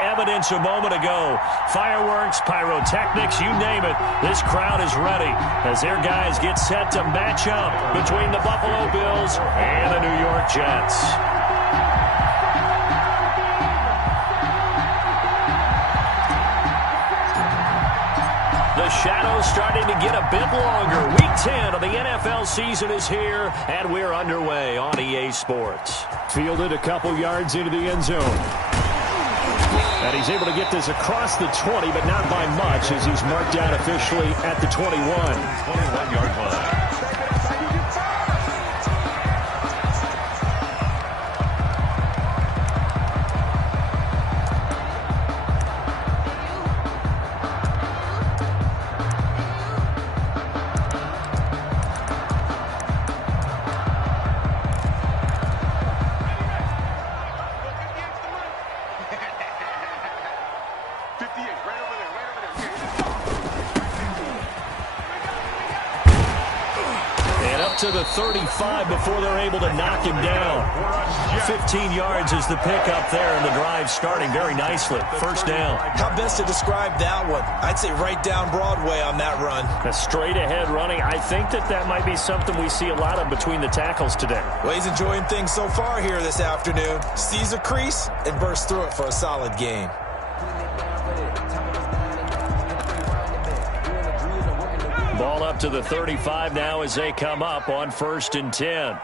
evidence a moment ago. Fireworks, pyrotechnics, you name it. This crowd is ready as their guys get set to match up between the Buffalo Bills and the New York Jets. The shadow's starting to get a bit longer. Week 10 of the NFL season is here, and we're underway on EA Sports. Fielded a couple yards into the end zone. And he's able to get this across the 20, but not by much, as he's marked down officially at the 21. 21-yard line. To the 35 before they're able to knock him down. 15 yards is the pickup there, and the drive starting very nicely. First down. How best to describe that one? I'd say right down Broadway on that run. A straight ahead running. I think that might be something we see a lot of between the tackles today. Well, he's enjoying things so far here this afternoon. Sees a crease and bursts through it for a solid gain. Ball up to the 35 now as they come up on 1st and 10.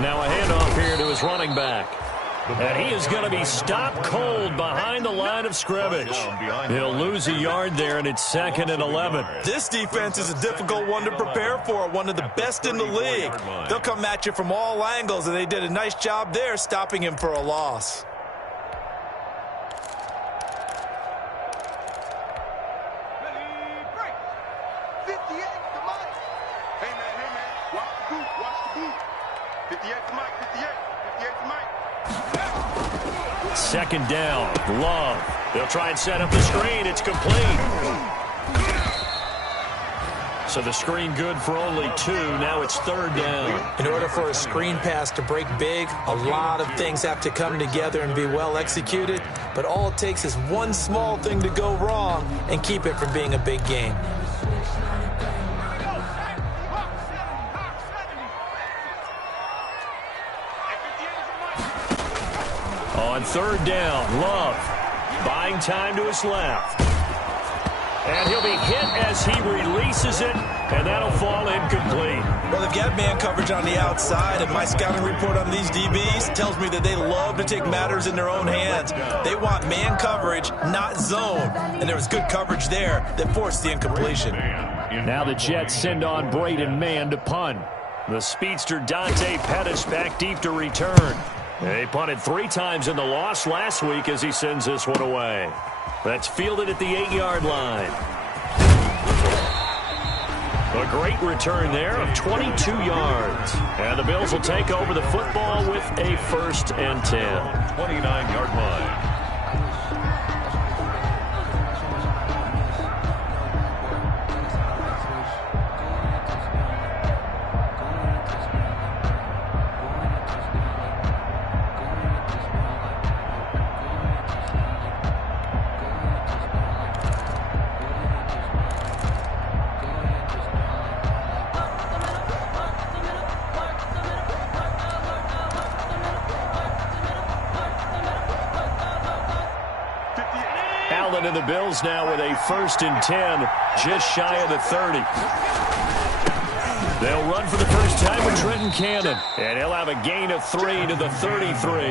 Now a handoff here to his running back. And he is going to be stopped cold behind the line of scrimmage. He'll lose a yard there, and it's 2nd and 11. This defense is a difficult one to prepare for, one of the best in the league. They'll come at you from all angles, and they did a nice job there stopping him for a loss. Second down, Love. They'll try and set up the screen. It's complete. So the screen good for only 2. Now it's 3rd down. In order for a screen pass to break big, a lot of things have to come together and be well executed. But all it takes is one small thing to go wrong and keep it from being a big game. On 3rd down, Love buying time to his left. And he'll be hit as he releases it, and that'll fall incomplete. Well, they've got man coverage on the outside, and my scouting report on these DBs tells me that they love to take matters in their own hands. They want man coverage, not zone. And there was good coverage there that forced the incompletion. Now the Jets send on Braden Mann to punt. The speedster Dante Pettis back deep to return. They punted 3 times in the loss last week as he sends this one away. That's fielded at the 8-yard line. A great return there of 22 yards. And the Bills will take over the football with a 1st and 10. 29-yard line. And the Bills now with a 1st and 10, just shy of the 30. They'll run for the first time with Trenton Cannon, and he'll have a gain of 3 to the 33.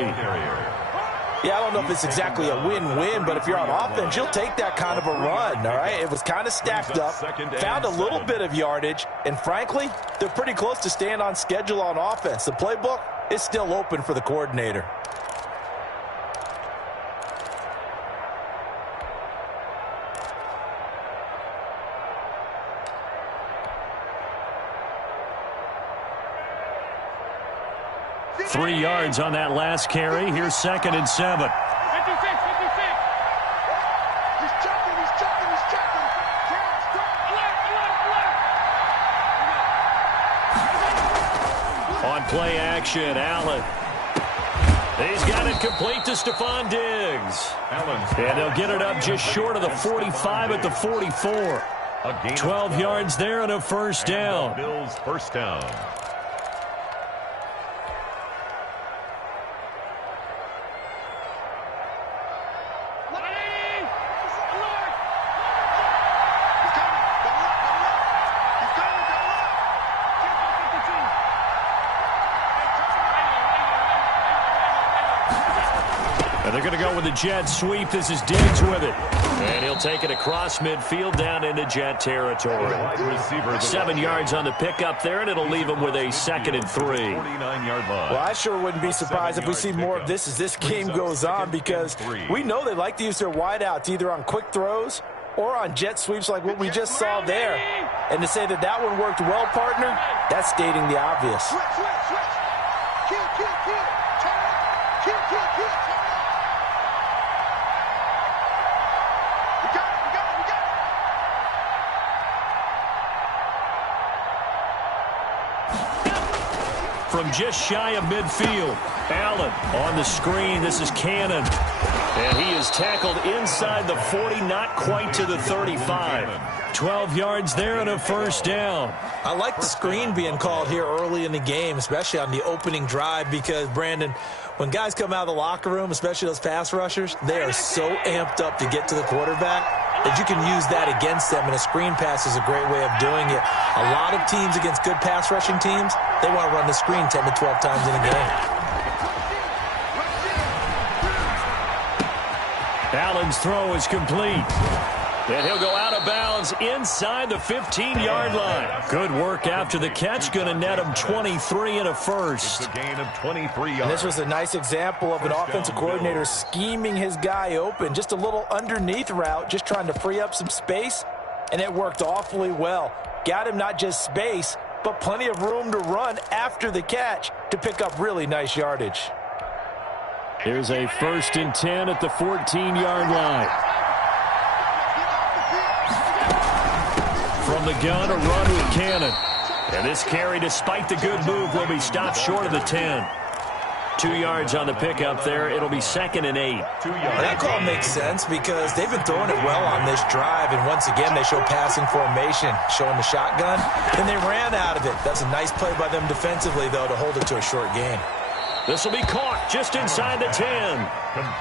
Yeah, I don't know if it's exactly a win-win, but if you're on offense, you'll take that kind of a run, all right? It was kind of stacked up, found a little bit of yardage, and frankly, they're pretty close to staying on schedule on offense. The playbook is still open for the coordinator. Three yards on that last carry. Here's 2nd and 7. 56. He's checking. On play action, Allen. He's got it complete to Stephon Diggs. And they'll get it up just short of the 45 at the 44. 12 yards there and a first down. Bills first down. And they're going to go with the jet sweep. This is Diggs with it. And he'll take it across midfield down into jet territory. 7 yards on the pickup there, and it'll leave him with a 2nd and 3. Well, I sure wouldn't be surprised if we see more of this as this game goes on, because we know they like to use their wideouts either on quick throws or on jet sweeps like what we just saw there. And to say that that one worked well, partner, that's stating the obvious. From just shy of midfield, Allen on the screen. This is Cannon. And he is tackled inside the 40, not quite to the 35. 12 yards there and a first down. I like the screen being called here early in the game, especially on the opening drive, because, Brandon, when guys come out of the locker room, especially those pass rushers, they are so amped up to get to the quarterback that you can use that against them, and a screen pass is a great way of doing it. A lot of teams against good pass rushing teams, they want to run the screen 10 to 12 times in a game. Allen's throw is complete. And he'll go out of bounds inside the 15-yard line. Good work after the catch. Going to net him 23 and a first. It's a gain of 23 yards. And this was a nice example of an offensive coordinator scheming his guy open. Just a little underneath route, just trying to free up some space. And it worked awfully well. Got him not just space, but plenty of room to run after the catch to pick up really nice yardage. Here's a 1st and 10 at the 14-yard line. From the gun, a run with Cannon. And this carry, despite the good move, will be stopped short of the 10. 2 yards on the pickup there. It'll be 2nd and 8. That call makes sense because they've been throwing it well on this drive, and once again they show passing formation, showing the shotgun, and they ran out of it. That's a nice play by them defensively, though, to hold it to a short gain. This will be caught just inside the 10.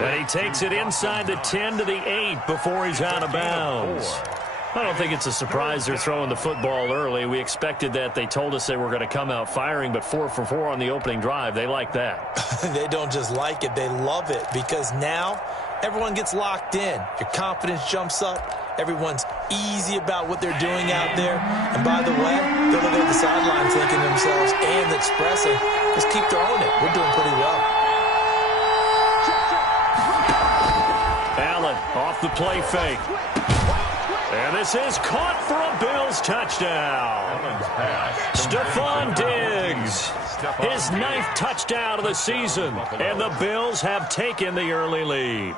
And he takes it inside the 10 to the 8 before he's out of bounds. I don't think it's a surprise they're throwing the football early. We expected that. They told us they were going to come out firing, but 4 for 4 on the opening drive. They like that. They don't just like it. They love it, because now everyone gets locked in. Your confidence jumps up. Everyone's easy about what they're doing out there. And by the way, they're looking at the sideline thinking to themselves and expressing, just keep throwing it. We're doing pretty well. Allen off the play fake. And this is caught for a Bills touchdown. Stephon Diggs, his 9th touchdown of the season, and the Bills have taken the early lead.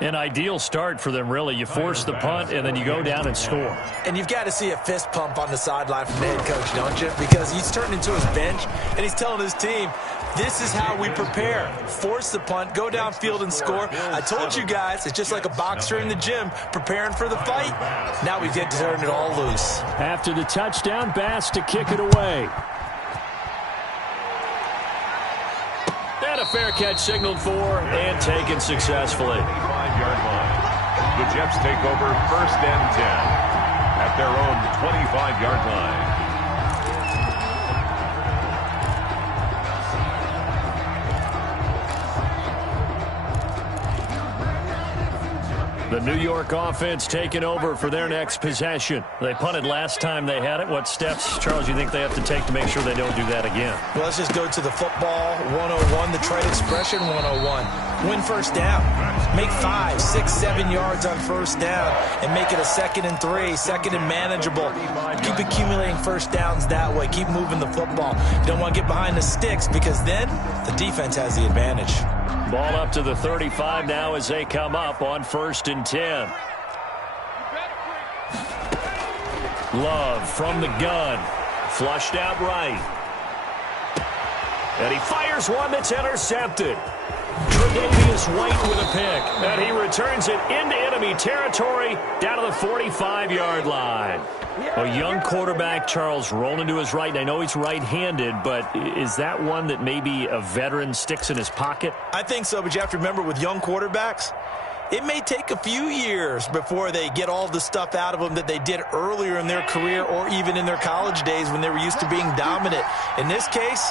An ideal start for them, really. You force the punt, and then you go down and score. And you've got to see a fist pump on the sideline from the head coach, don't you? Because he's turned into his bench, and he's telling his team, this is how we prepare. Force the punt, go downfield and score. I told you guys, it's just like a boxer in the gym preparing for the fight. Now we get to turn it all loose. After the touchdown, Bass to kick it away. And a fair catch signaled for and taken successfully. 25-yard line. The Jets take over 1st and 10 at their own 25-yard line. The New York offense taking over for their next possession. They punted last time they had it. What steps, Charles, you think they have to take to make sure they don't do that again? Well, let's just go to the football 101, the trade expression 101. Win first down. Make 5, 6, 7 yards on first down and make it a 2nd and 3, 2nd and manageable. Keep accumulating first downs that way. Keep moving the football. You don't want to get behind the sticks, because then the defense has the advantage. Ball up to the 35 now as they come up on 1st and 10. Love from the gun. Flushed out right. And he fires one that's intercepted. Tre'Davious White with a pick. And he returns it into enemy territory down to the 45-yard line. A young quarterback, Charles, rolling to his right. And I know he's right-handed, but is that one that maybe a veteran sticks in his pocket? I think so, but you have to remember with young quarterbacks, it may take a few years before they get all the stuff out of them that they did earlier in their career or even in their college days when they were used to being dominant. In this case,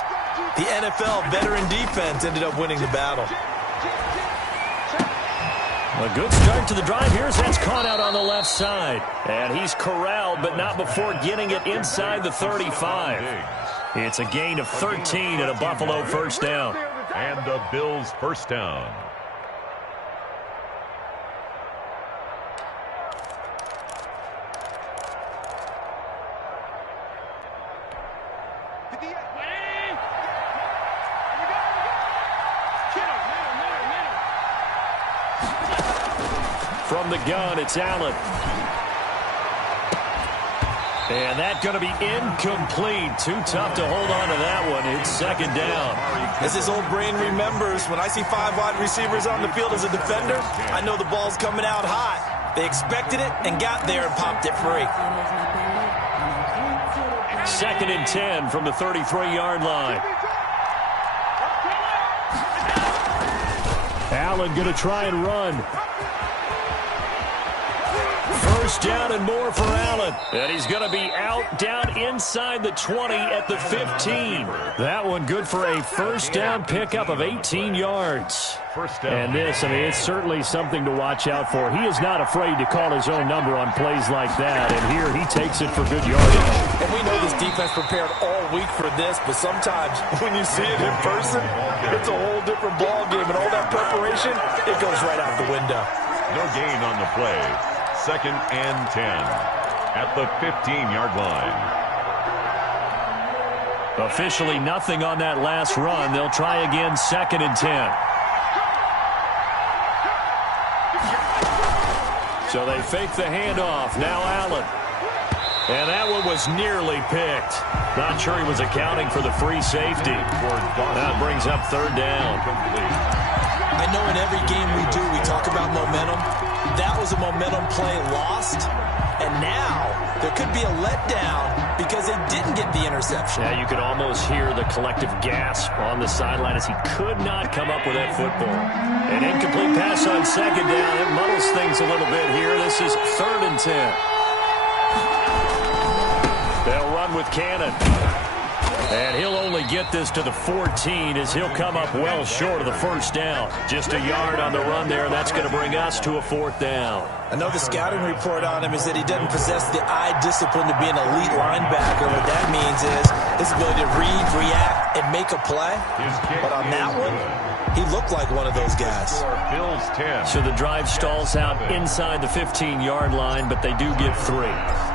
the NFL veteran defense ended up winning the battle. A good start to the drive. Here's that's caught out on the left side. And he's corralled, but not before getting it inside the 35. It's a gain of 13 and a Buffalo first down. And the Bills first down. From the gun, it's Allen. And that's going to be incomplete. Too tough to hold on to that one. It's second down. As his old brain remembers, when I see 5 wide receivers on the field as a defender, I know the ball's coming out hot. They expected it and got there and popped it free. Second and 10 from the 33-yard line. Allen going to try and run. First down and more for Allen. And he's going to be out down inside the 20 at the 15. That one good for a first down pickup of 18 yards. And this, I mean, it's certainly something to watch out for. He is not afraid to call his own number on plays like that. And here he takes it for good yardage. And we know this defense prepared all week for this, but sometimes when you see it in person, it's a whole different ball game. And all that preparation, it goes right out the window. No gain on the play. Second and 10 at the 15-yard line. Officially nothing on that last run. They'll try again, second and 10. So they fake the handoff. Now Allen. And that one was nearly picked. Not sure he was accounting for the free safety. That brings up third down. I know in every game we do, we talk about momentum. That was a momentum play lost. And now there could be a letdown because they didn't get the interception. Yeah, you could almost hear the collective gasp on the sideline as he could not come up with that football. An incomplete pass on second down. It muddles things a little bit here. This is third and 10. They'll run with Cannon. And he'll only get this to the 14 as he'll come up well short of the first down. Just a yard on the run there, and that's going to bring us to a fourth down. I know the scouting report on him is that he doesn't possess the eye discipline to be an elite linebacker. What that means is his ability to read, react, and make a play. But on that one, he looked like one of those guys. Bills 10. So the drive stalls out inside the 15-yard line, but they do get 3.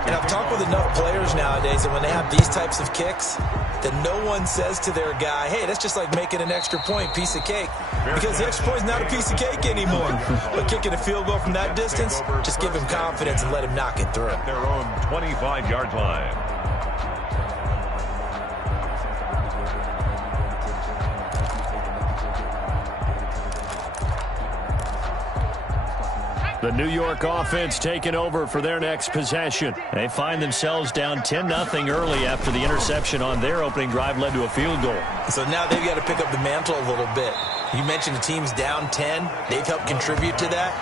And I've talked with enough players nowadays that when they have these types of kicks, that no one says to their guy, hey, that's just like making an extra point, piece of cake. Because the extra point is not a piece of cake anymore. But kicking a field goal from that distance, just give him confidence and let him knock it through. Their own 25-yard line. The New York offense taking over for their next possession. They find themselves down 10-0 early after the interception on their opening drive led to a field goal. So now they've got to pick up the mantle a little bit. You mentioned the team's down 10. They've helped contribute to that.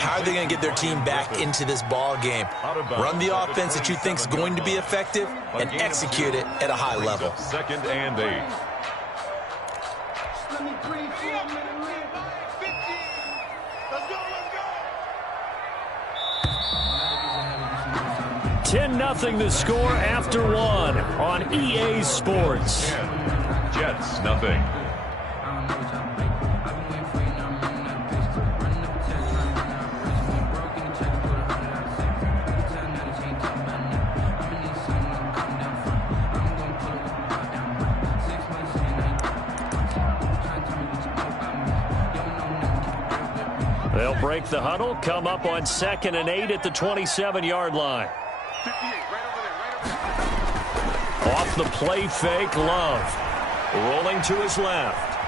How are they going to get their team back into this ball game? Run the offense that you think is going to be effective and execute it at a high level. Second and 8. 10-0 the score after 1 on EA Sports. Jets, nothing. They'll break the huddle, come up on 2nd and 8 at the 27-yard line. Off the play fake, Love. Rolling to his left.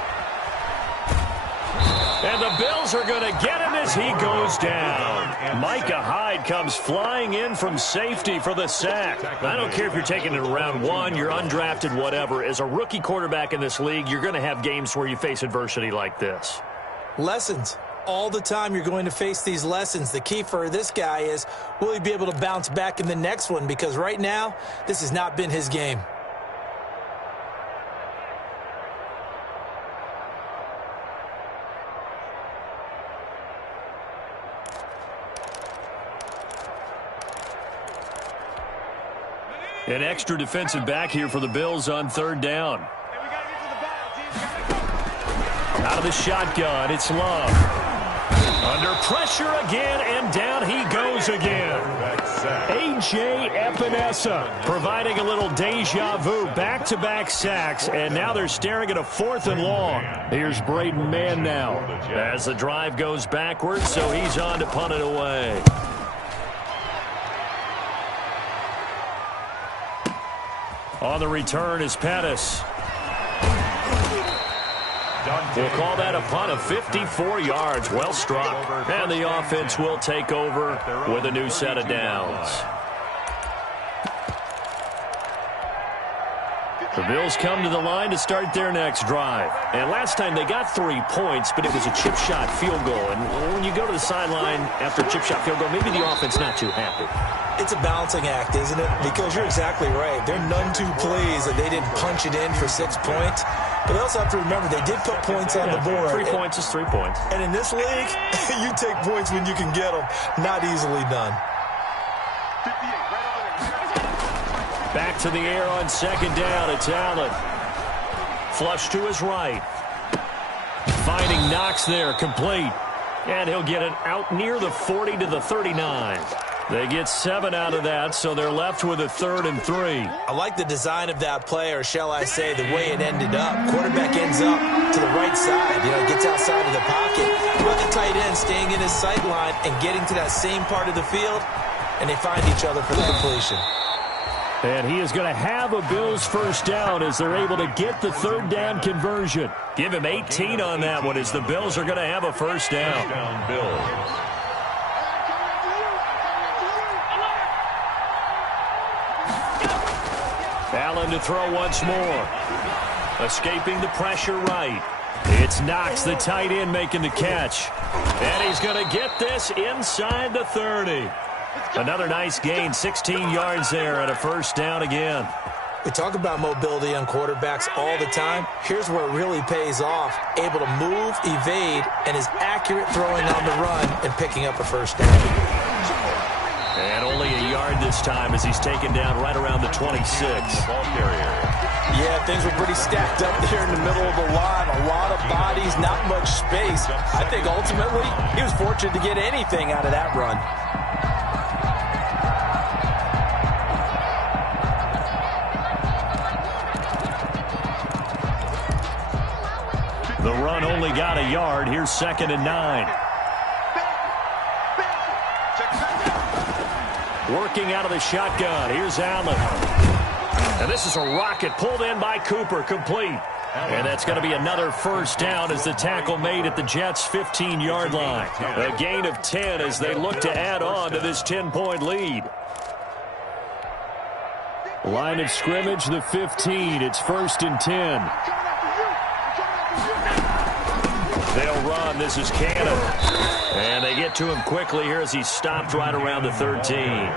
And the Bills are going to get him as he goes down. Micah Hyde comes flying in from safety for the sack. I don't care if you're taking it in round 1, you're undrafted, whatever. As a rookie quarterback in this league, you're going to have games where you face adversity like this. Lessons. All the time you're going to face these lessons. The key for this guy is, will he be able to bounce back in the next one? Because right now, this has not been his game. An extra defensive back here for the Bills on 3rd down. Out of the shotgun, it's Love. Under pressure again, and down he goes again. A.J. Epinesa providing a little deja vu, back-to-back sacks, and now they're staring at a 4th and long. Here's Braden Mann now as the drive goes backwards, so he's on to punt it away. On the return is Pettis. We'll call that a punt of 54 yards. Well struck. And the offense will take over with a new set of downs. The Bills come to the line to start their next drive. And last time they got 3 points, but it was a chip shot field goal. And when you go to the sideline after a chip shot field goal, maybe the offense not too happy. It's a balancing act, isn't it? Because you're exactly right. They're none too pleased that they didn't punch it in for 6 points. But they also have to remember they did put points on the board. 3 points is 3 points. And in this league, you take points when you can get them. Not easily done. Back to the air on 2nd down. It's Allen. Flush to his right. Finding Knox there, complete. And he'll get it out near the 40 to the 39. They get 7 out of that, so they're left with a 3rd and 3. I like the design of that play, or shall I say, the way it ended up. Quarterback ends up to the right side. Gets outside of the pocket. With the tight end staying in his sight line and getting to that same part of the field, and they find each other for the completion. And he is going to have a Bills 1st down as they're able to get the 3rd down conversion. Give him 18 on that one as the Bills are going to have a 1st down. Bills. Allen to throw once more. Escaping the pressure right. It's Knox, the tight end, making the catch. And he's going to get this inside the 30. Another nice gain, 16 yards there, and a 1st down again. We talk about mobility on quarterbacks all the time. Here's where it really pays off. Able to move, evade, and is accurate throwing on the run and picking up a 1st down. And only a yard this time as he's taken down right around the 26. Yeah, things were pretty stacked up there in the middle of the line. A lot of bodies, not much space. I think ultimately he was fortunate to get anything out of that run. The run only got a yard. Here's 2nd and 9. Working out of the shotgun. Here's Allen. And this is a rocket pulled in by Cooper. Complete. And that's going to be another 1st down as the tackle made at the Jets' 15-yard line. A gain of 10 as they look to add on to this 10-point lead. Line of scrimmage, the 15. It's 1st and 10. They'll run. This is Cannon. And they get to him quickly here as he's stopped right around the 13.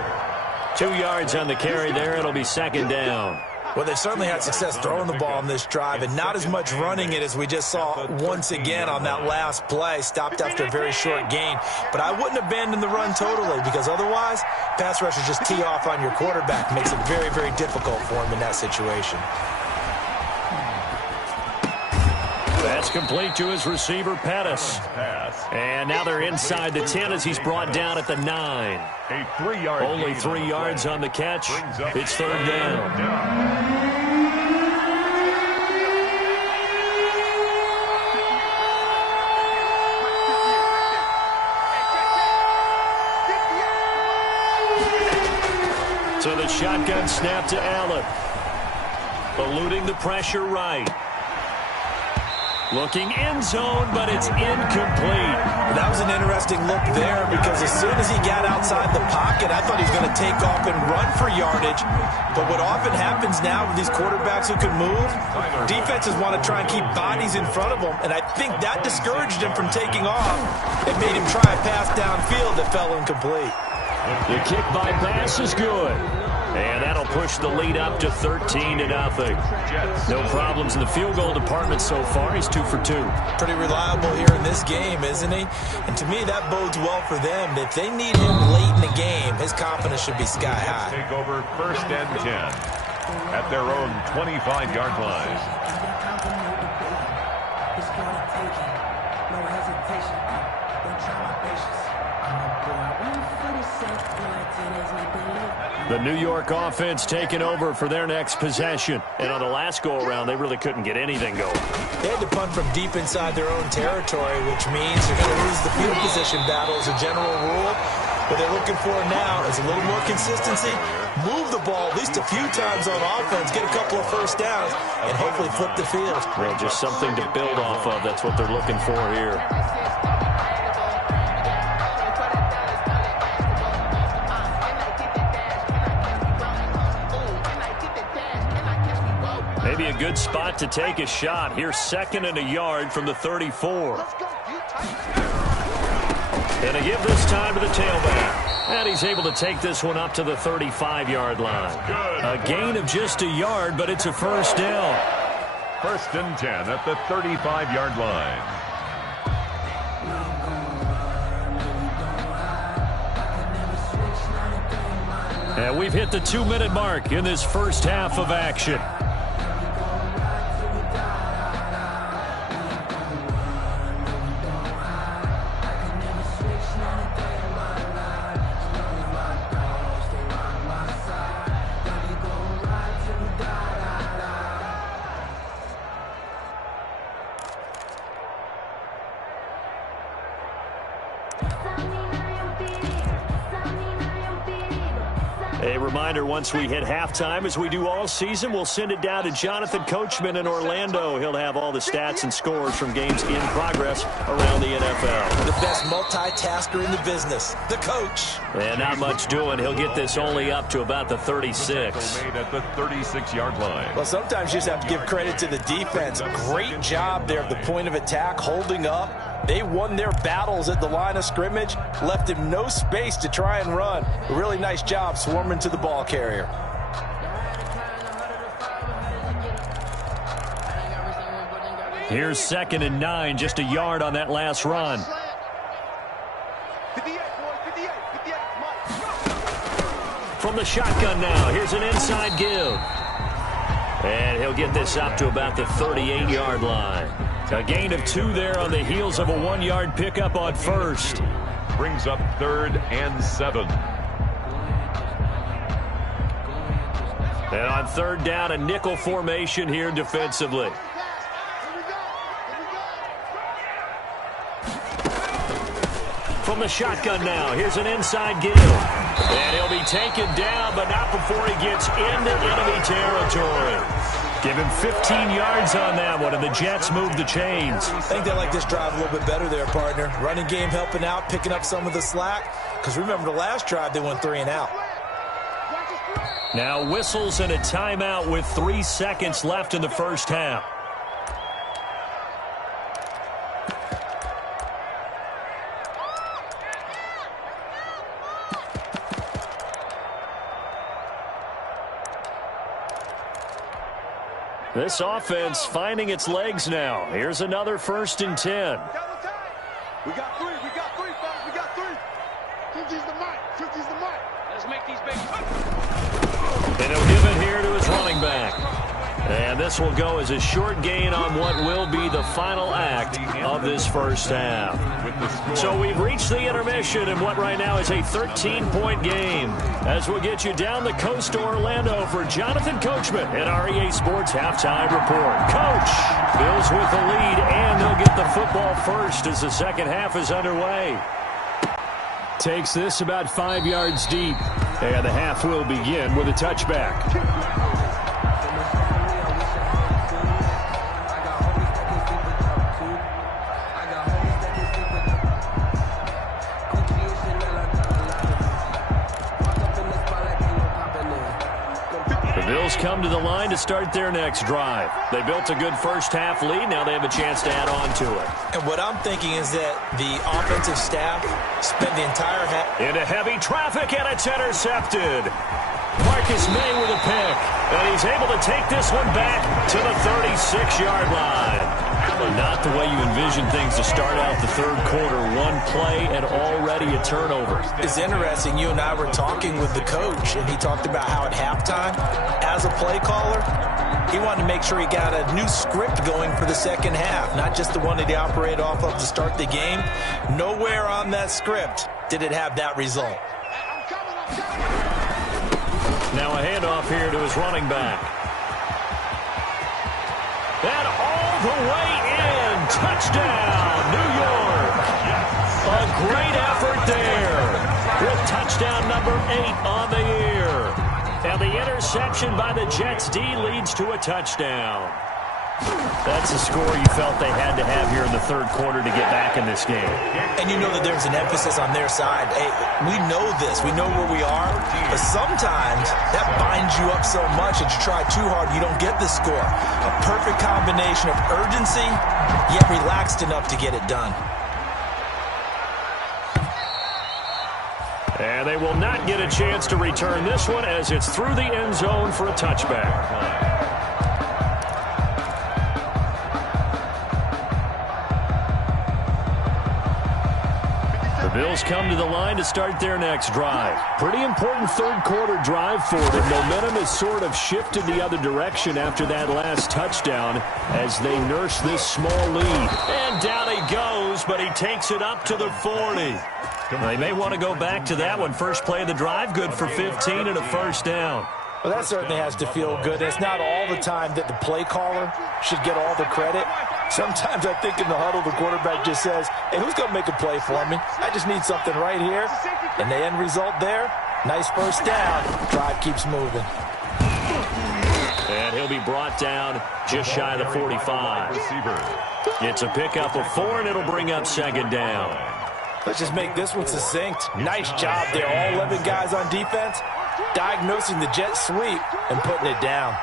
2 yards on the carry there. It'll be 2nd down. Well, they certainly had success throwing the ball on this drive and not as much running it as we just saw once again on that last play. Stopped after a very short gain. But I wouldn't abandon the run totally because otherwise, pass rushers just tee off on your quarterback. Makes it very, very difficult for him in that situation. That's complete to his receiver, Pettis. And now they're inside the 10 as he's brought down at the 9. Only 3 yards on the catch. It's 3rd down. So the shotgun snap to Allen. Eluding the pressure right. Looking end zone, but it's incomplete. That was an interesting look there because as soon as he got outside the pocket, I thought he was going to take off and run for yardage. But what often happens now with these quarterbacks who can move, defenses want to try and keep bodies in front of them, and I think that discouraged him from taking off and made him try a pass downfield that fell incomplete. The kick by pass is good. And that'll push the lead up to 13-0. No problems in the field goal department so far. He's 2 for 2. Pretty reliable here in this game, isn't he? And to me, that bodes well for them. If they need him late in the game, his confidence should be sky high. Take over 1st and 10 at their own 25-yard line. The New York offense taking over for their next possession. And on the last go-around, they really couldn't get anything going. They had to punt from deep inside their own territory, which means they're going to lose the field position battle as a general rule. What they're looking for now is a little more consistency, move the ball at least a few times on offense, get a couple of first downs, and hopefully flip the field. Well, just something to build off of. That's what they're looking for here. Maybe a good spot to take a shot. Here's 2nd and a yard from the 34. And a give this time to the tailback. And he's able to take this one up to the 35-yard line. A gain of just a yard, but it's a first down. 1st and 10 at the 35-yard line. And we've hit the 2-minute mark in this first half of action. A reminder, once we hit halftime, as we do all season, we'll send it down to Jonathan Coachman in Orlando. He'll have all the stats and scores from games in progress around the NFL. The best multitasker in the business, the coach. And not much doing. He'll get this only up to about the 36. Made at the 36-yard line. Well, sometimes you just have to give credit to the defense. Great job there at the point of attack, holding up. They won their battles at the line of scrimmage, left him no space to try and run. A really nice job swarming to the ball carrier. Here's 2nd and 9, just a yard on that last run. From the shotgun now, here's an inside give. And he'll get this up to about the 38-yard line. A gain of 2 there on the heels of a 1-yard pickup on first. Brings up 3rd and 7. And on 3rd down, a nickel formation here defensively. From the shotgun now, here's an inside give. And he'll be taken down, but not before he gets into enemy territory. Give him 15 yards on that one, and the Jets move the chains. I think they like this drive a little bit better there, partner. Running game helping out, picking up some of the slack. Because remember, the last drive, they went 3 and out. Now whistles and a timeout with 3 seconds left in the first half. This offense finding its legs now. Here's another 1st and 10. We got 3. We got 3, fellas. We got 3. 50's the mic. 50's the mic. Let's make these babies. And he'll give it here to his running back. And this will go as a short gain on what will be the final act of this first half. So we've reached the intermission in what right now is a 13-point game. As we'll get you down the coast to Orlando for Jonathan Coachman at our EA Sports Halftime Report. Coach, Bills with the lead, and they'll get the football first as the second half is underway. Takes this about 5 yards deep. And the half will begin with a touchback. come to the line to start their next drive. They built a good first-half lead. Now they have a chance to add on to it. And what I'm thinking is that the offensive staff spent the entire half into heavy traffic, and it's intercepted. Marcus May with a pick, and he's able to take this one back to the 36-yard line. Not the way you envision things to start out the third quarter. One play and already a turnover. It's interesting. You and I were talking with the coach, and he talked about how at halftime, as a play caller, he wanted to make sure he got a new script going for the second half, not just the one that he operated off of to start the game. Nowhere on that script did it have that result. Now a handoff here to his running back. And all the way in. Touchdown, New York. A great effort there. With touchdown number 8 on the year. And the interception by the Jets D leads to a touchdown. That's a score you felt they had to have here in the third quarter to get back in this game. And you know that there's an emphasis on their side. Hey, we know this. We know where we are. But sometimes that binds you up so much that you try too hard, you don't get the score. A perfect combination of urgency, yet relaxed enough to get it done. And they will not get a chance to return this one as it's through the end zone for a touchback. The Bills come to the line to start their next drive. Pretty important third quarter drive for them. Momentum has sort of shifted the other direction after that last touchdown as they nurse this small lead. And down he goes, but he takes it up to the 40. They may want to go back to that one. First play of the drive, good for 15 and a first down. Well, that certainly has to feel good. It's not all the time that the play caller should get all the credit. Sometimes I think in the huddle, the quarterback just says, hey, who's going to make a play for me? I just need something right here. And the end result there, nice first down. Drive keeps moving. And he'll be brought down just shy of the 45. It's a pickup of 4, and it'll bring up second down. Let's just make this one succinct. Nice job there. All 11 guys on defense diagnosing the jet sweep and putting it down.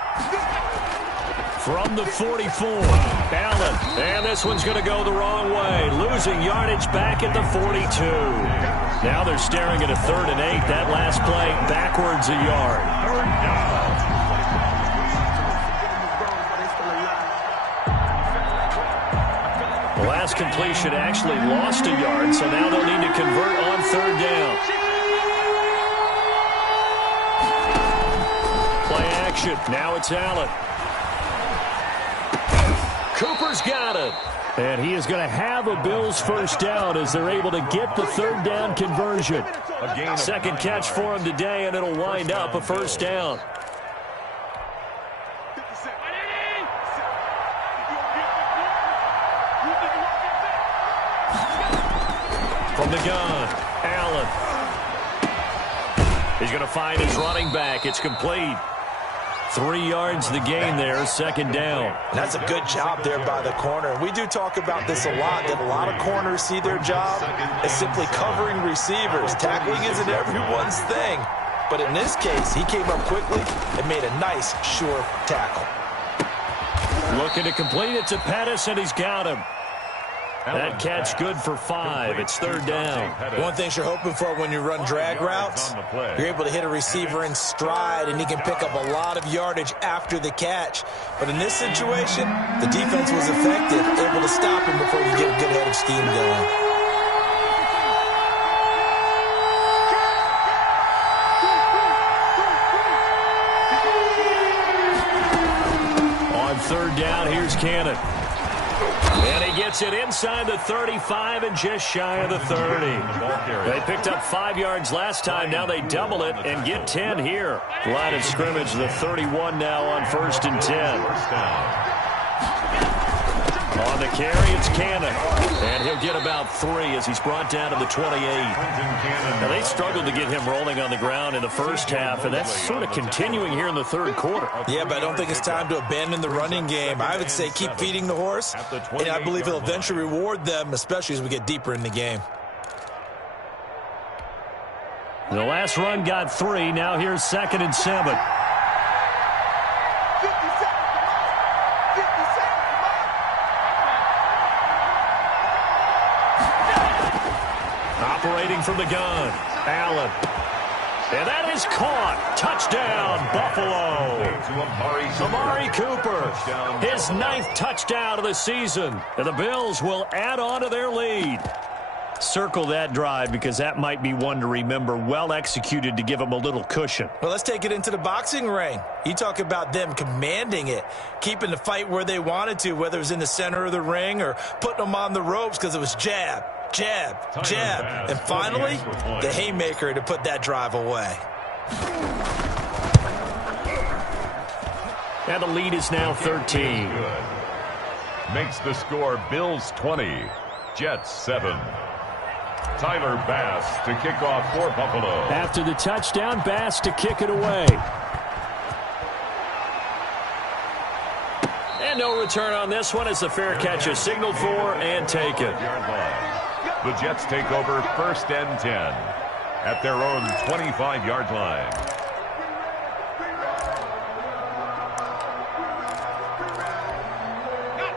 From the 44, Allen, and this one's going to go the wrong way, losing yardage back at the 42. Now they're staring at a 3rd and 8. That last play backwards a yard. The last completion actually lost a yard, so now they'll need to convert on 3rd down. Play action. Now it's Allen. Cooper's got it. And he is going to have a Bills first down as they're able to get the 3rd down conversion. Second catch for him today, and it'll wind up a first down. From the gun, Allen. He's going to find his running back. It's complete. 3 yards the gain there, 2nd down. And that's a good job there by the corner. We do talk about this a lot, that a lot of corners see their job as simply covering receivers. Tackling isn't everyone's thing. But in this case, he came up quickly and made a nice, sure tackle. Looking to complete it to Pettis, and he's got him. That catch good for 5. It's 3rd down. One thing you're hoping for when you run drag routes, you're able to hit a receiver in stride, and he can pick up a lot of yardage after the catch. But in this situation, the defense was effective, able to stop him before you get a good head of steam going. On 3rd down, here's Cannon. And he gets it inside the 35 and just shy of the 30. They picked up 5 yards last time. Now they double it and get 10 here. Line of scrimmage, the 31 now on 1st and 10. On the carry, it's Cannon. And he'll get about 3 as he's brought down to the 28. Now, they struggled to get him rolling on the ground in the first half, and that's sort of continuing here in the third quarter. Yeah, but I don't think it's time to abandon the running game. I would say keep feeding the horse, and I believe he'll eventually reward them, especially as we get deeper in the game. The last run got 3. Now here's 2nd and 7. Operating from the gun, Allen. And that is caught. Touchdown, Buffalo. Amari Cooper, his 9th touchdown of the season. And the Bills will add on to their lead. Circle that drive because that might be one to remember. Well executed to give them a little cushion. Well, let's take it into the boxing ring. You talk about them commanding it, keeping the fight where they wanted to, whether it was in the center of the ring or putting them on the ropes because it was jab, jab, jab. And finally, the haymaker to put that drive away. And the lead is now 13. Makes the score Bills 20, Jets 7. Tyler Bass to kick off for Buffalo. After the touchdown, Bass to kick it away. And no return on this one as the fair catch is signaled for and taken. The Jets take over 1st and 10 at their own 25-yard line.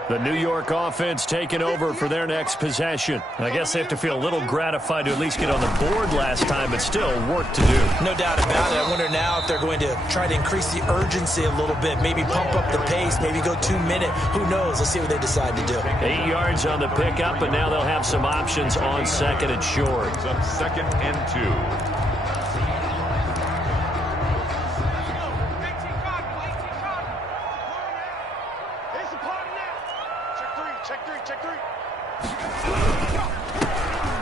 The New York offense taking over for their next possession. I guess they have to feel a little gratified to at least get on the board last time, but still work to do. No doubt about it. I wonder now if they're going to try to increase the urgency a little bit, maybe pump up the pace, maybe go 2-minute. Who knows? Let's see what they decide to do. 8 yards on the pickup, and now they'll have some options on 2nd and short. It's up 2nd and 2.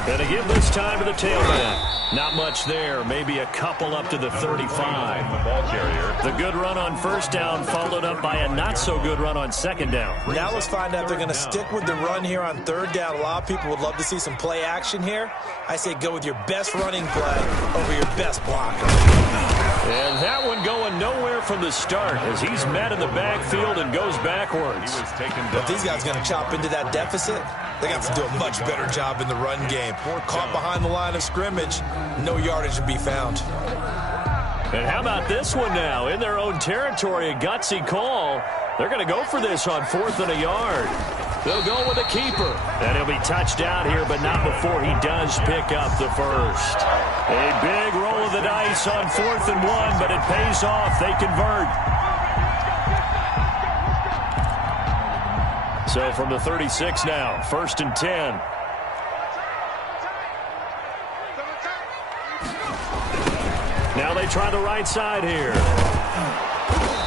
And to give this time to the tailback. Not much there. Maybe a couple up to the 35. The ball carrier. The good run on 1st down followed up by a not-so-good run on 2nd down. Now let's find out if they're going to stick with the run here on 3rd down. A lot of people would love to see some play action here. I say go with your best running play over your best blocker. And that one going nowhere from the start as he's met in the backfield and goes backwards. If these guys are going to chop into that deficit, they got to do a much better job in the run game. Caught behind the line of scrimmage, no yardage to be found. And how about this one now? In their own territory, a gutsy call. They're going to go for this on 4th and a yard. They'll go with a keeper. And he'll be touched out here, but not before he does pick up the first. A big roll of the dice on 4th and 1, but it pays off. They convert. So from the 36 now, 1st and 10. Now they try the right side here.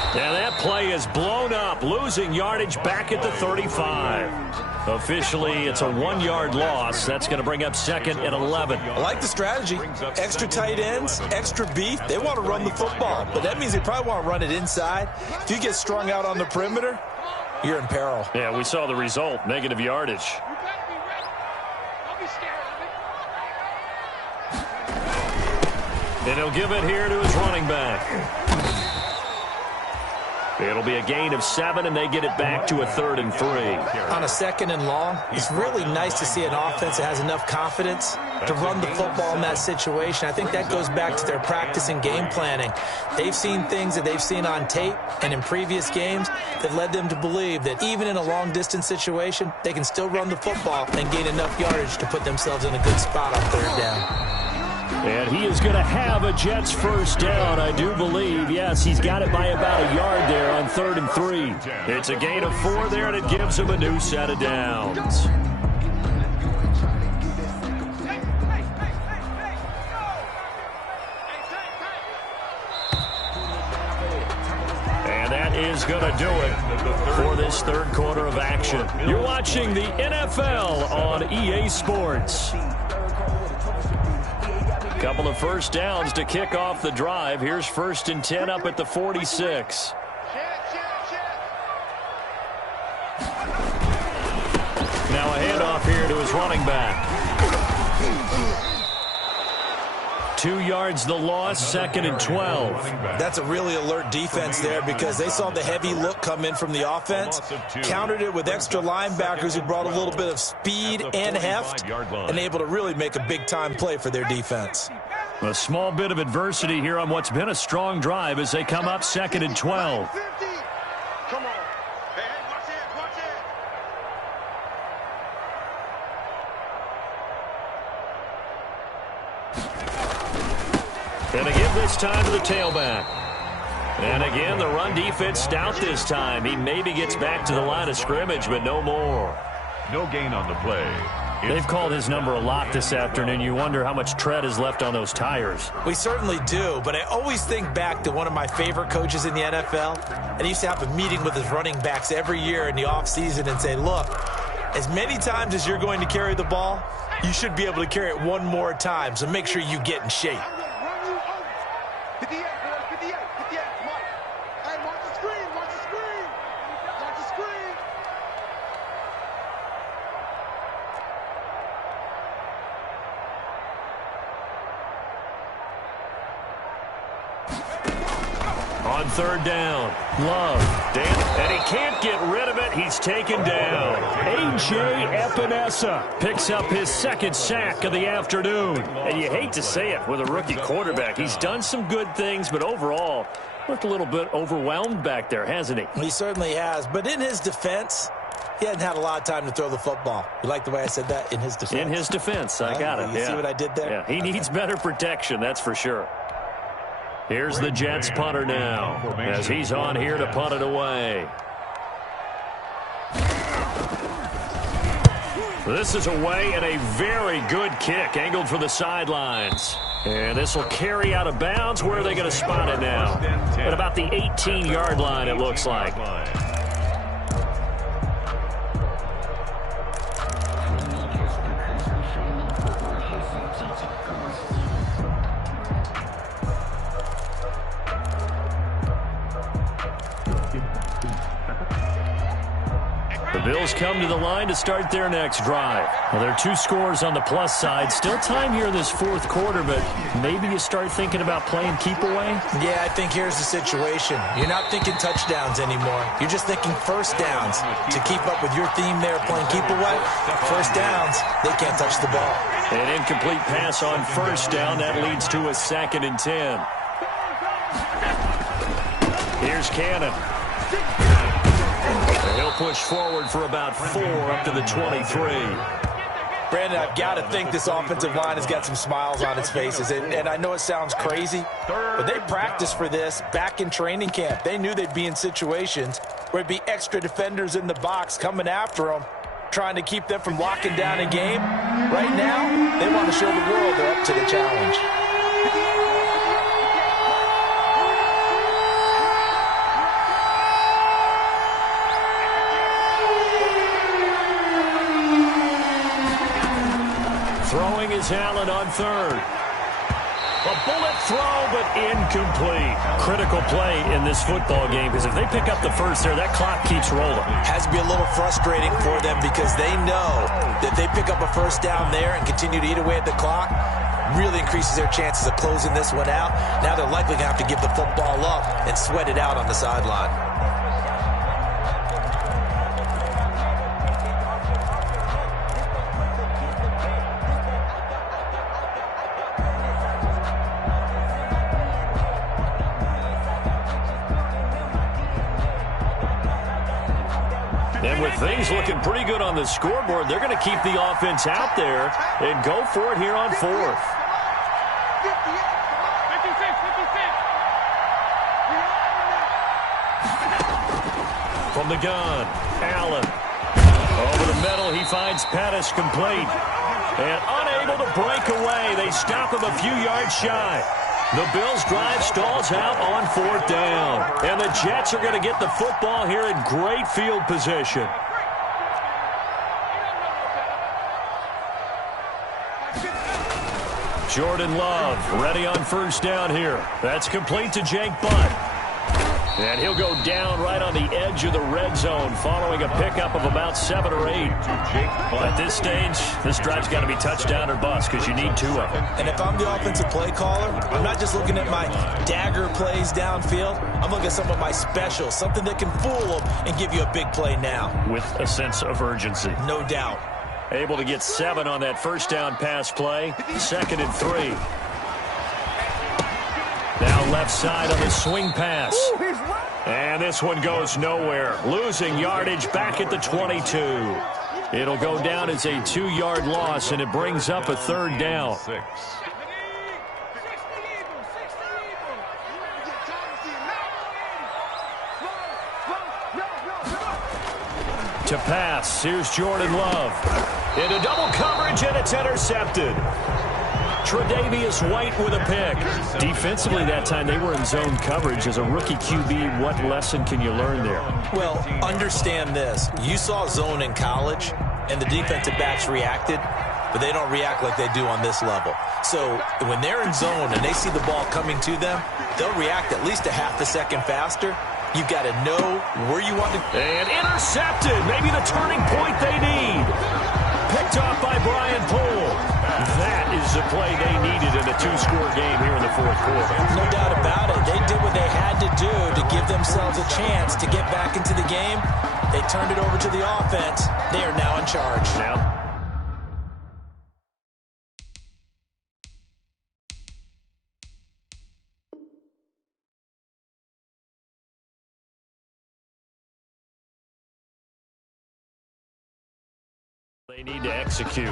And that play is blown up, losing yardage back at the 35. Officially, it's a 1-yard loss. That's going to bring up 2nd and 11. I like the strategy. Extra tight ends, extra beef. They want to run the football, but that means they probably want to run it inside. If you get strung out on the perimeter, you're in peril. Yeah, we saw the result, negative yardage. And he'll give it here to his running back. It'll be a gain of 7, and they get it back to a 3rd and 3. On a 2nd and long, it's really nice to see an offense that has enough confidence to run the football in that situation. I think that goes back to their practice and game planning. They've seen things that they've seen on tape and in previous games that led them to believe that even in a long-distance situation, they can still run the football and gain enough yardage to put themselves in a good spot on 3rd down. And he is going to have a Jets 1st down, I do believe. Yes, he's got it by about a yard there on 3rd and 3. It's a gain of 4 there, and it gives him a new set of downs. And that is going to do it for this 3rd quarter of action. You're watching the NFL on EA Sports. Couple of 1st downs to kick off the drive. Here's 1st and 10 up at the 46. Now a handoff here to his running back. 2 yards the loss, 2nd and 12. That's a really alert defense there because they saw the heavy look come in from the offense, countered it with extra linebackers who brought a little bit of speed and heft, and able to really make a big-time play for their defense. A small bit of adversity here on what's been a strong drive as they come up 2nd and 12. Come on. Hey, watch it, watch it. And they give this time to the tailback. And again, the run defense stout this time. He maybe gets back to the line of scrimmage, but no more. No gain on the play. They've called his number a lot this afternoon. You wonder how much tread is left on those tires. We certainly do, but I always think back to one of my favorite coaches in the NFL, and he used to have a meeting with his running backs every year in the offseason and say, look, as many times as you're going to carry the ball, you should be able to carry it one more time, so make sure you get in shape. On third down, Love, and he can't get rid of it. He's taken down. A.J. Epinesa picks up his second sack of the afternoon. And you hate to say it with a rookie quarterback. He's done some good things, but overall, looked a little bit overwhelmed back there, hasn't he? He certainly has, but in his defense, he hasn't had a lot of time to throw the football. You like the way I said that? In his defense. In his defense, I got it. You see what I did there? Yeah, he needs better protection, that's for sure. Here's the Jets punter now, as he's on here to punt it away. This is away and a very good kick, angled for the sidelines. And this will carry out of bounds. Where are they going to spot it now? At about the 18-yard line, it looks like. The Bills come to the line to start their next drive. Well, there are two scores on the plus side. Still time here in this fourth quarter, but maybe you start thinking about playing keep away? Yeah, I think here's the situation. You're not thinking touchdowns anymore. You're just thinking first downs. To keep up with your theme there, playing keep away, first downs, they can't touch the ball. An incomplete pass on first down. That leads to a 2nd and 10. Here's Cannon. He'll push forward for about 4 up to the 23. Brandon, I've got to think this offensive line has got some smiles on its faces. And I know it sounds crazy, but they practiced for this back in training camp. They knew they'd be in situations where it'd be extra defenders in the box coming after them, trying to keep them from locking down a game. Right now, they want to show the world they're up to the challenge. Throwing is Allen on third. A bullet throw, but incomplete. Critical play in this football game, because if they pick up the first there, that clock keeps rolling. Has to be a little frustrating for them because they know that they pick up a first down there and continue to eat away at the clock, really increases their chances of closing this one out. Now they're likely going to have to give the football up and sweat it out on the sideline. And with things looking pretty good on the scoreboard, they're going to keep the offense out there and go for it here on fourth. From the gun, Allen. Over the middle, he finds Pettis complete. And unable to break away, they stop him a few yards shy. The Bills' drive stalls out on 4th down. And the Jets are going to get the football here in great field position. Jordan Love ready on first down here. That's complete to Jake Butt. And he'll go down right on the edge of the red zone following a pickup of about 7 or 8. At this stage, this drive's got to be touchdown or bust because you need 2 of them. And if I'm the offensive play caller, I'm not just looking at my dagger plays downfield. I'm looking at some of my specials, something that can fool them and give you a big play now. With a sense of urgency. No doubt. Able to get 7 on that first down pass play. 2nd and 3. Now left side on the swing pass. And this one goes nowhere. Losing yardage back at the 22. It'll go down as a 2-yard loss, and it brings up a 3rd down. To pass. Here's Jordan Love. Into double coverage, and it's intercepted. Tre'Davious White with a pick. Defensively that time, they were in zone coverage. As a rookie QB, what lesson can you learn there? Well, understand this. You saw zone in college, and the defensive backs reacted, but they don't react like they do on this level. So when they're in zone and they see the ball coming to them, they'll react at least a half a second faster. You've got to know where you want to. And intercepted. Maybe the turning point they need. Picked off by Brian Poole. That is the play they needed in a two-score game here in the fourth quarter. No doubt about it. They did what they had to do to give themselves a chance to get back into the game. They turned it over to the offense. They are now in charge. Now. They need to execute.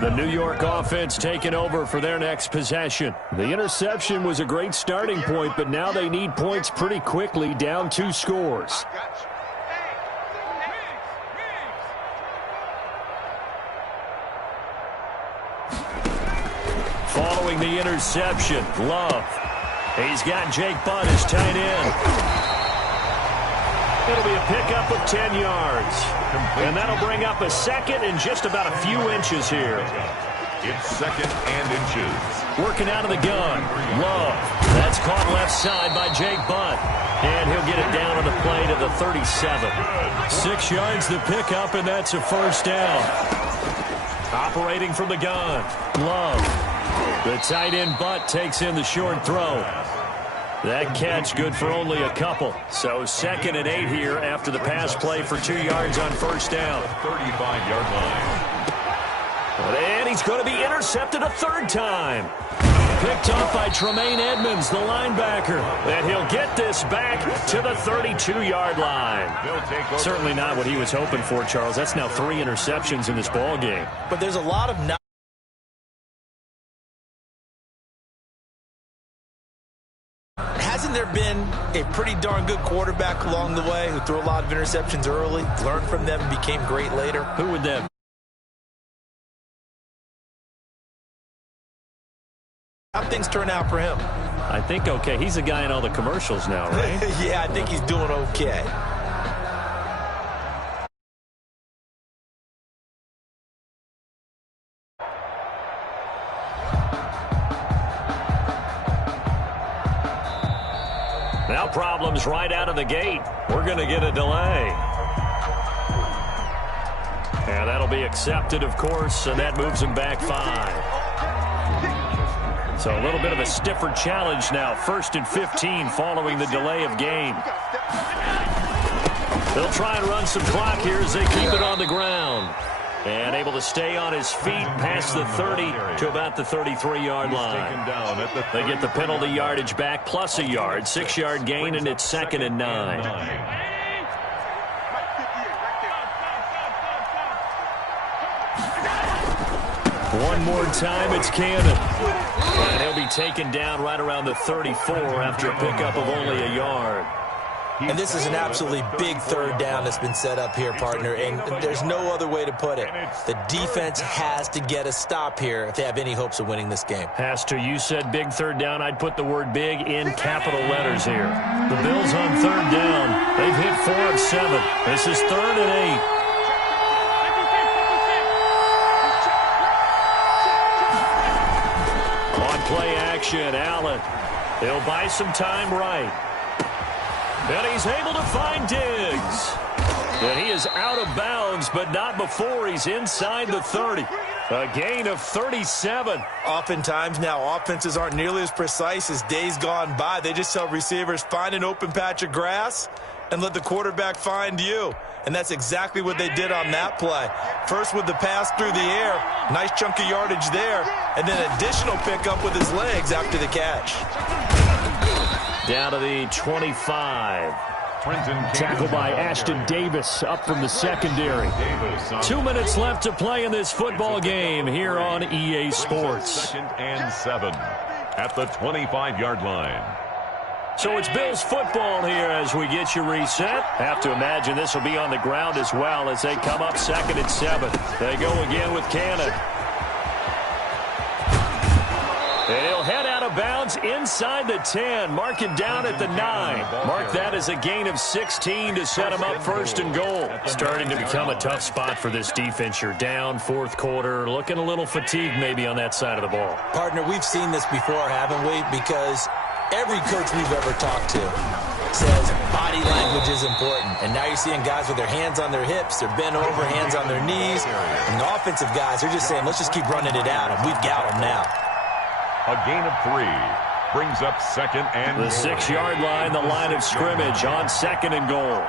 The New York offense taking over for their next possession. The interception was a great starting point, but now they need points pretty quickly, down 2 scores. Following the interception, Love. He's got Jake Butt as tight end. It'll be a pickup of 10 yards. And that'll bring up a second and just about a few inches here. It's second and inches. Working out of the gun. Love. That's caught left side by Jake Butt. And he'll get it down on the play to the 37. 6 yards the pickup, and that's a first down. Operating from the gun. Love. The tight end Butt takes in the short throw. That catch good for only a couple. So 2nd and 8 here after the pass play for 2 yards on first down. 35-yard line. And he's going to be intercepted a 3rd time. Picked off by Tremaine Edmonds, the linebacker. And he'll get this back to the 32-yard line. Certainly not what he was hoping for, Charles. That's now 3 interceptions in this ball game. But there's a lot of... Hasn't there been a pretty darn good quarterback along the way who threw a lot of interceptions early, learned from them, and became great later? Who would that be? How things turn out for him? I think okay. He's a guy in all the commercials now, right? Yeah, I think he's doing okay. Now problems right out of the gate. We're going to get a delay. And that'll be accepted, of course, and that moves him back 5. So a little bit of a stiffer challenge now. 1st and 15 following the delay of game. They'll try and run some clock here as they keep it on the ground. And able to stay on his feet past the 30 to about the 33-yard line. They get the penalty yardage back plus a yard. 6-yard gain, and it's 2nd and 9. One more time, it's Cannon. And he'll be taken down right around the 34 after a pickup of only a yard. And this is an absolutely big 3rd down that's been set up here, partner, and there's no other way to put it. The defense has to get a stop here if they have any hopes of winning this game. Has to. You said big 3rd down. I'd put the word big in capital letters here. The Bills on 3rd down. They've hit 4 of 7. This is 3rd and 8. Play action, Allen. He'll buy some time right. And he's able to find Diggs. And he is out of bounds, but not before he's inside the 30. A gain of 37. Oftentimes now, offenses aren't nearly as precise as days gone by. They just tell receivers, find an open patch of grass and let the quarterback find you. And that's exactly what they did on that play. First with the pass through the air. Nice chunk of yardage there. And then additional pickup with his legs after the catch. Down to the 25. Tackle by Ashton Davis up from the secondary. 2 minutes left to play in this football game here on EA Sports. 2nd and 7 at the 25-yard line. So it's Bills football here as we get you reset. Have to imagine this will be on the ground as well as they come up 2nd and 7. They go again with Cannon. And he'll head out of bounds inside the 10. Mark it down at the 9. Mark that as a gain of 16 to set him up 1st and goal. Starting to become a tough spot for this defense. You're down 4th quarter. Looking a little fatigued maybe on that side of the ball. Partner, we've seen this before, haven't we? Because every coach we've ever talked to says body language is important. And now you're seeing guys with their hands on their hips, they're bent over, hands on their knees. And the offensive guys are just saying, let's just keep running it at them. We've got them now. A gain of 3 brings up 2nd and the 6-yard line, the line of scrimmage on 2nd and goal.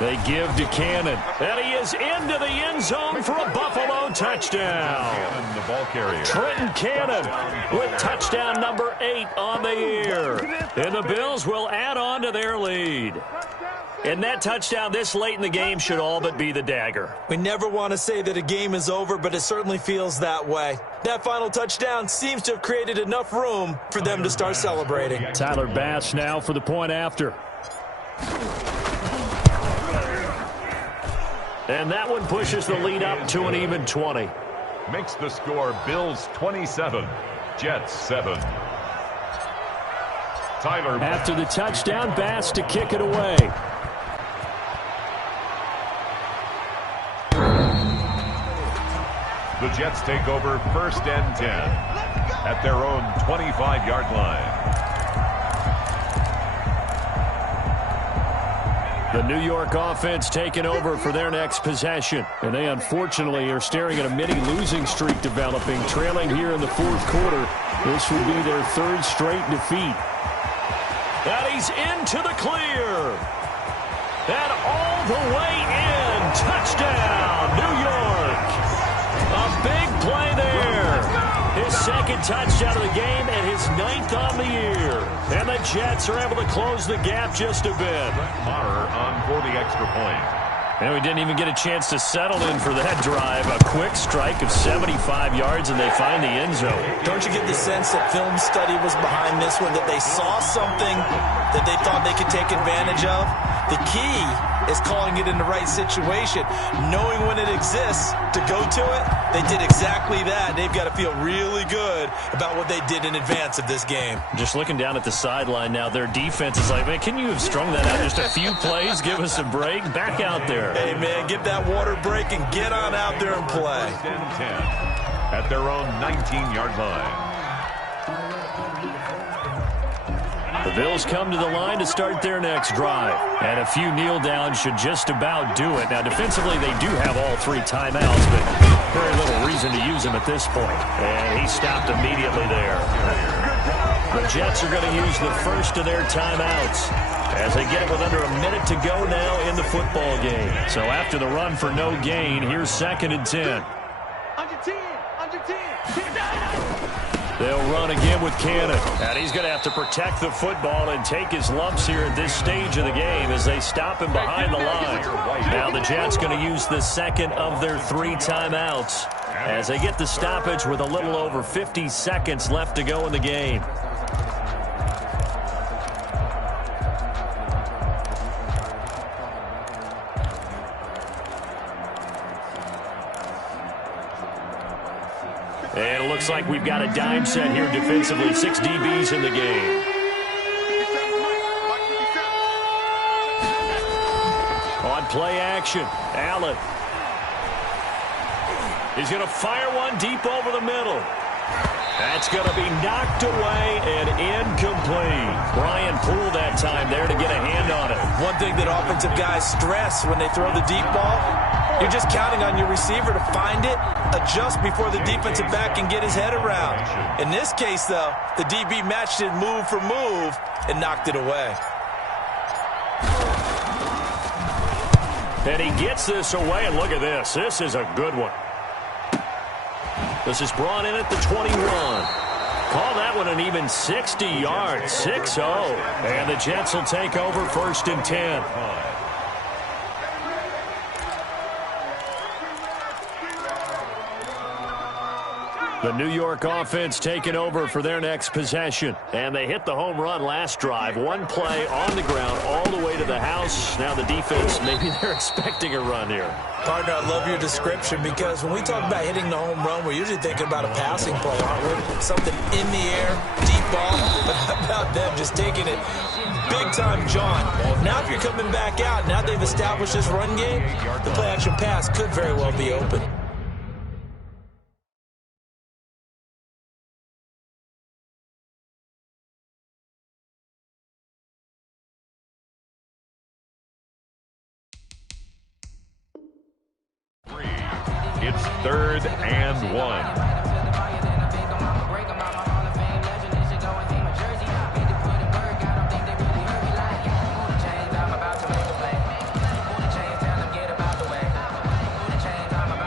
They give to Cannon, and he is into the end zone for a Buffalo touchdown. the ball carrier. Trenton Cannon with touchdown number 8 on the year. And the Bills will add on to their lead. And that touchdown this late in the game should all but be the dagger. We never want to say that a game is over, but it certainly feels that way. That final touchdown seems to have created enough room for them to start celebrating. Tyler Bass now for the point after. And that one pushes the lead up to an even 20. Makes the score Bills 27, Jets 7. Tyler. After the touchdown, Bass to kick it away. The Jets take over 1st and 10 at their own 25-yard line. The New York offense taking over for their next possession. And they unfortunately are staring at a mini losing streak developing, trailing here in the 4th quarter. This would be their 3rd straight defeat. And he's into the clear. And all the way in. Touchdown, New York. A big play there. His 2nd touchdown of the game and his 9th on the year. And the Jets are able to close the gap just a bit. Maher on for the extra point. And we didn't even get a chance to settle in for that drive. A quick strike of 75 yards, and they find the end zone. Don't you get the sense that film study was behind this one, that they saw something that they thought they could take advantage of? The key is calling it in the right situation, knowing when it exists to go to it. They did exactly that. They've got to feel really good about what they did in advance of this game. Just looking down at the sideline now, their defense is like, man, can you have strung that out just a few plays? Give us a break. Back out there. Hey, man, get that water break and get on out there and play. 1st and 10 at their own 19-yard line. The Bills come to the line to start their next drive. And a few kneel downs should just about do it. Now, defensively, they do have all 3 timeouts, but very little reason to use them at this point. And he stopped immediately there. The Jets are going to use the first of their timeouts as they get it with under a minute to go now in the football game. So after the run for no gain, here's 2nd and 10. Under 10, under 10. They'll run again with Cannon. And he's going to have to protect the football and take his lumps here at this stage of the game as they stop him behind the line. Now the Jets going to use the 2nd of their 3 timeouts as they get the stoppage with a little over 50 seconds left to go in the game. And it looks like we've got a dime set here defensively. 6 DBs in the game. On play action, Allen. He's going to fire one deep over the middle. That's going to be knocked away and incomplete. Brian Poole that time there to get a hand on it. One thing that offensive guys stress when they throw the deep ball, you're just counting on your receiver to find it, adjust before the defensive back can get his head around. In this case, though, the DB matched it move for move and knocked it away. And he gets this away, and look at this. This is a good one. This is brought in at the 21. Call that one an even 60 yards, 6-0. And the Jets will take over 1st and 10. The New York offense taking over for their next possession. And they hit the home run last drive. One play on the ground all the way to the house. Now the defense, maybe they're expecting a run here. Partner, I love your description because when we talk about hitting the home run, we're usually thinking about a passing play, aren't we? Something in the air, deep ball. But how about them just taking it big time, John? Now if you're coming back out, now they've established this run game, the play-action pass could very well be open. It's 3rd and 1.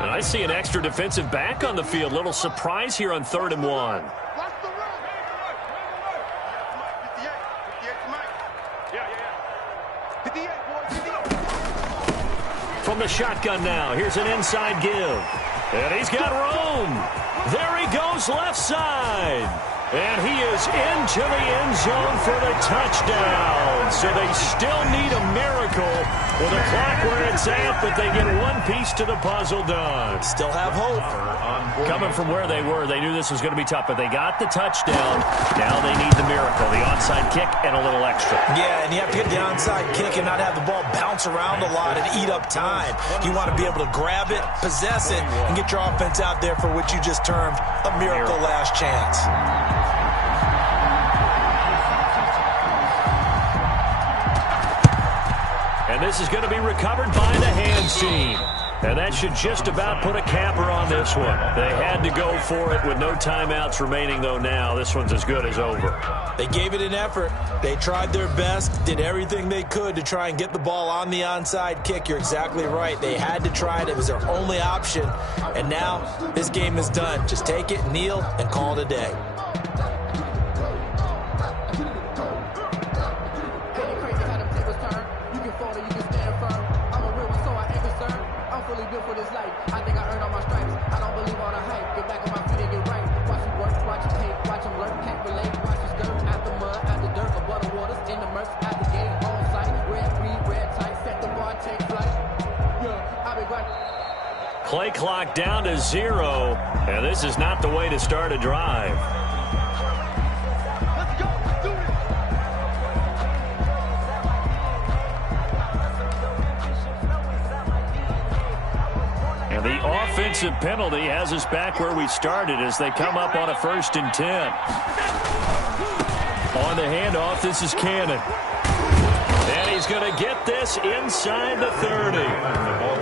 And I see an extra defensive back on the field. Little surprise here on 3rd and 1. From the shotgun now, here's an inside give. And he's got room. There he goes left side. And he is into the end zone for the touchdown. So they still need a miracle with the clock where it's at, but they get one piece to the puzzle done. Still have hope. Coming from where they were, they knew this was going to be tough, but they got the touchdown. Now they need the miracle, the onside kick and a little extra. Yeah, and you have to get the onside kick and not have the ball bounce around a lot and eat up time. You want to be able to grab it, possess it, and get your offense out there for what you just termed a miracle last chance. And this is going to be recovered by the hands team. And that should just about put a capper on this one. They had to go for it with no timeouts remaining, though now. This one's as good as over. They gave it an effort. They tried their best, did everything they could to try and get the ball on the onside kick. You're exactly right. They had to try it. It was their only option. And now this game is done. Just take it, kneel, and call it a day. Play clock down to 0, and this is not the way to start a drive. Let's go. Let's do it. And the offensive penalty has us back where we started as they come up on a 1st and 10. On the handoff, this is Cannon. And he's going to get this inside the 30.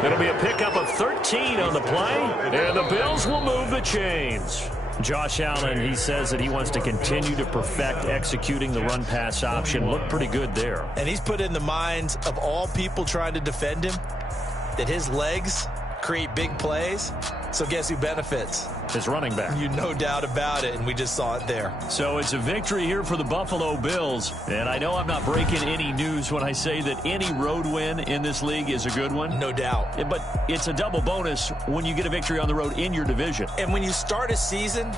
It'll be a pickup of 13 on the play, and the Bills will move the chains. Josh Allen, he says that he wants to continue to perfect executing the run-pass option. Looked pretty good there. And he's put in the minds of all people trying to defend him that his legs create big plays. So guess who benefits? His running back. You no doubt about it, and we just saw it there. So it's a victory here for the Buffalo Bills. And I know I'm not breaking any news when I say that any road win in this league is a good one. No doubt. But it's a double bonus when you get a victory on the road in your division. And when you start a season,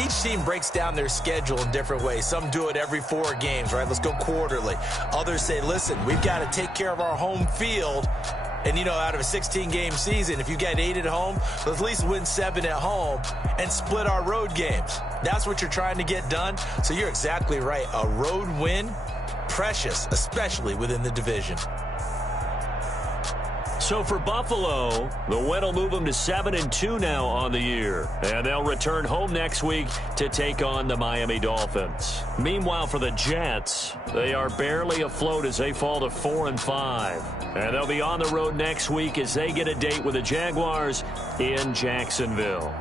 each team breaks down their schedule in different ways. Some do it every 4 games, right? Let's go quarterly. Others say, listen, we've got to take care of our home field. And, you know, out of a 16-game season, if you get 8 at home, let's at least win 7 at home and split our road games. That's what you're trying to get done. So you're exactly right. A road win, precious, especially within the division. So for Buffalo, the win will move them to 7-2 now on the year. And they'll return home next week to take on the Miami Dolphins. Meanwhile, for the Jets, they are barely afloat as they fall to 4-5. And they'll be on the road next week as they get a date with the Jaguars in Jacksonville.